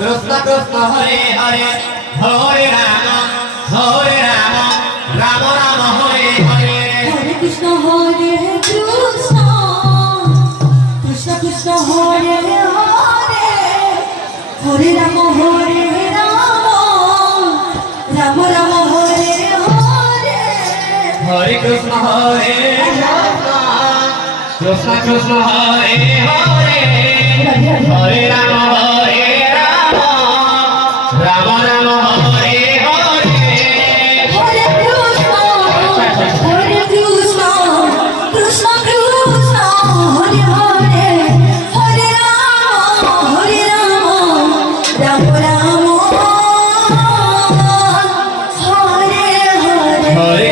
Krishna Krishna Hare Hare Hare Rama Rama Rama Hare Hare Hare Krishna Krishna Krishna Hare Hare Hare Rama Rama Rama Hare Hare Hare Krishna Krishna Krishna Hare Hare Hare Rama Rama Rama Hare Hare Hare Krishna Krishna Krishna Hare Hare Hare Rama Rama Rama Hare Hare Hare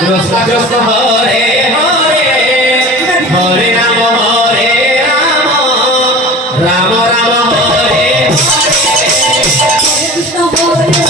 Krishna Krishna Hare Hare Hare Rama Rama Rama Hare Krishna Hare